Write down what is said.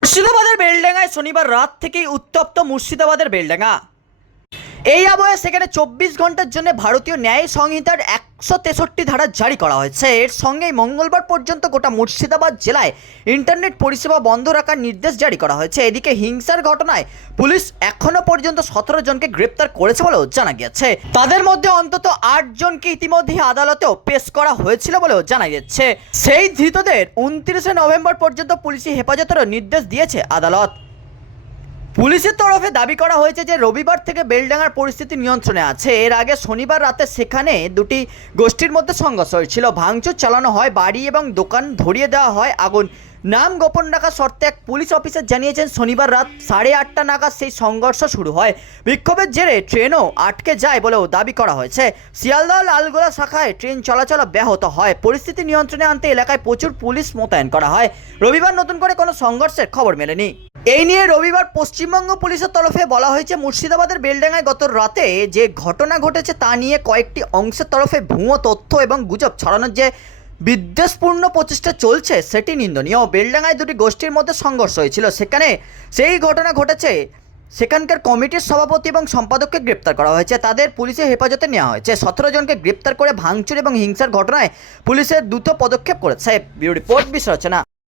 মুর্শিদাবাদের বেলডাঙ্গায় শনিবার রাত থেকেই উত্তপ্ত মুর্শিদাবাদের বেলডাঙ্গা। এই আবহে সেখানে চব্বিশ ঘণ্টার জন্য ভারতীয় ন্যায় সংহিতার একশো তেষট্টি ধারা জারি করা হয়েছে। এর সঙ্গেই মঙ্গলবার পর্যন্ত গোটা মুর্শিদাবাদ জেলায় ইন্টারনেট পরিষেবা বন্ধ রাখার নির্দেশ জারি করা হয়েছে। এদিকে হিংসার ঘটনায় পুলিশ এখনও পর্যন্ত সতেরো জনকে গ্রেপ্তার করেছে বলেও জানা গিয়েছে। তাদের মধ্যে অন্তত আট জনকে ইতিমধ্যে আদালতেও পেশ করা হয়েছিল বলেও জানা গেছে সেই ধৃতদের উনত্রিশে নভেম্বর পর্যন্ত পুলিশি হেফাজতেরও নির্দেশ দিয়েছে আদালত। পুলিশের তরফে দাবি করা হয়েছে যে রবিবার থেকে বেলডাঙ্গার পরিস্থিতি নিয়ন্ত্রণে আছে। এর আগে শনিবার রাতে সেখানে দুটি গোষ্ঠীর মধ্যে সংঘর্ষ হয়েছিল। ভাঙচুর চালানো হয়, বাড়ি এবং দোকান ধরিয়ে দেওয়া হয় আগুন। নাম গোপন রাখার শর্তে এক পুলিশ অফিসার জানিয়েছেন, শনিবার রাত সাড়ে আটটা নাগাদ সেই সংঘর্ষ শুরু হয়। বিক্ষোভের জেরে ট্রেনও আটকে যায় বলেও দাবি করা হয়েছে। শিয়ালদহ লালগোলা শাখায় ট্রেন চলাচল ব্যাহত হয়। পরিস্থিতি নিয়ন্ত্রণে আনতে এলাকায় প্রচুর পুলিশ মোতায়েন করা হয়। রবিবার নতুন করে কোনো সংঘর্ষের খবর মেলেনি। এই নিয়ে রবিবার পশ্চিমবঙ্গ পুলিশের তরফে বলা হয়েছে, মুর্শিদাবাদের বেলডাঙ্গায় গত রাতে যে ঘটনা ঘটেছে তা নিয়ে কয়েকটি অংশের তরফে ভুয়ো তথ্য এবং গুজব ছড়ানোর যে বিদ্বেষপূর্ণ প্রচেষ্টা চলছে সেটি নিন্দনীয়। বেলডাঙ্গায় দুটি গোষ্ঠীর মধ্যে সংঘর্ষ হয়েছিল। সেখানে সেই ঘটনা ঘটেছে, সেখানকার কমিটির সভাপতি এবং সম্পাদককে গ্রেপ্তার করা হয়েছে। তাদের পুলিশের হেফাজতে নেওয়া হয়েছে। সতেরো জনকে গ্রেপ্তার করে ভাঙচুর এবং হিংসার ঘটনায় পুলিশের দ্রুত পদক্ষেপ করেছে। রিপোর্ট বিশ্লেষণা